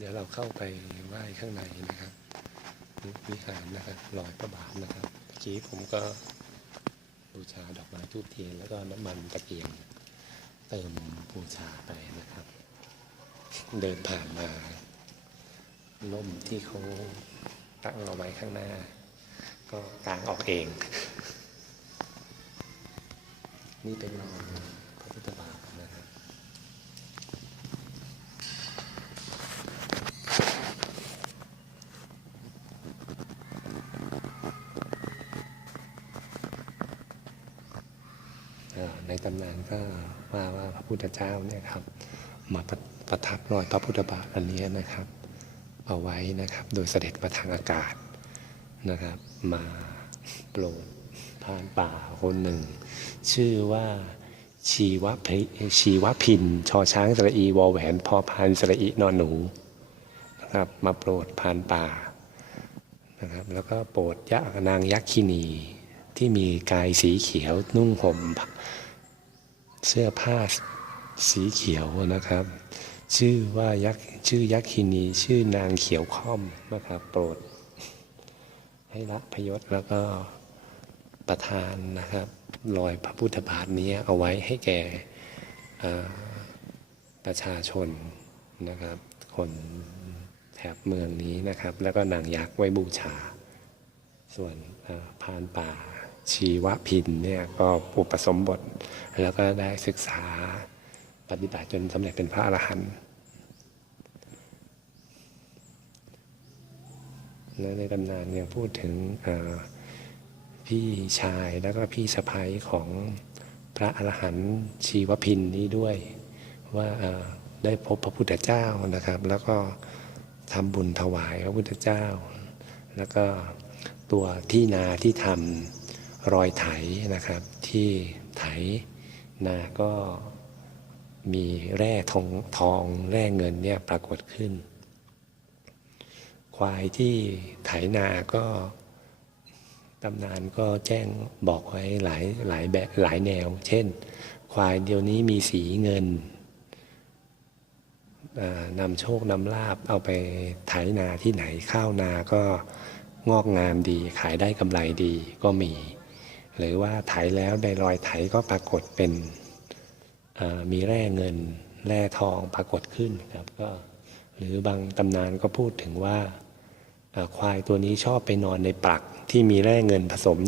เดี๋ยวเราเข้าไปไหว้ข้างในนะครับวิหารนะครับรอยพระบาทนะครับเมื่อกี้ผมก็บูชาดอกไม้ทูบเทียนแล้วก็น้ำมันตะเกียงเติมบูชาไปนะครับ เดินผ่านมาล่มที่เขาตั้งเอาไว้ข้างหน้า ก็กางออกเอง นี่เป็นรอย ในตำนานก็ว่าว่าพระพุทธเจ้าเนี่ยครับมาประประทับรอยพระพุทธบาทอันนี้นะครับ เอาไว้นะครับโดยเสด็จมาทางอากาศนะครับ มาโปรดพรานป่าคนหนึ่ง ชื่อว่าชีวพิชีวพินชอช้างสระอีวอแหวนพอพานสระอีนอนหนูนะครับมาโปรดพรานป่านะครับแล้วก็โปรดยะนางยักษินี ที่มีกายสีเขียวนุ่งห่มเสื้อผ้าสีเขียวนะครับ ชื่อว่ายักษ์ชื่อยักษินีชื่อนางเขียวค่อมนะครับโปรด ให้ละพยศแล้วก็ประทานนะครับรอยพระพุทธบาทนี้เอาไว้ให้แก่ประชาชนนะครับ คนแถบเมืองนี้นะครับ แล้วก็นางยักษ์ไว้บูชา ส่วนพานป่า ชีวพินเนี่ยก็อุปสมบท แล้วก็ได้ศึกษาปฏิบัติจนสำเร็จเป็นพระอรหันต์และในตำนานยังพูดถึงพี่ชายแล้วก็พี่สะพ้ยของพระอรหันต์ชีวพินนี้ด้วยว่าได้พบพระพุทธเจ้านะครับ แล้วก็ทำบุญถวายพระพุทธเจ้า แล้วก็ตัวที่นาที่ทำ รอยไถนะครับ ที่ไถนาก็มีแร่ทองทองแร่เงินเนี่ยปรากฏขึ้น ควายที่ไถนาก็ตำนานก็แจ้งบอกไว้หลายหลายแบบหลายแนว เช่น ควายเดี๋ยวนี้มีสีเงินนำโชคนำลาบเอาไปไถนาที่ไหนข้าวนาก็งอกงามดี ขายได้กำไรดีก็มี หรือว่าไถแล้วในรอยไถก็ปรากฏเป็นมีแร่เงินแร่ทองปรากฏขึ้นครับก็หรือบางตำนานก็พูดถึงว่าควายตัวนี้ชอบไปนอนในปลักที่มีแร่เงินผสม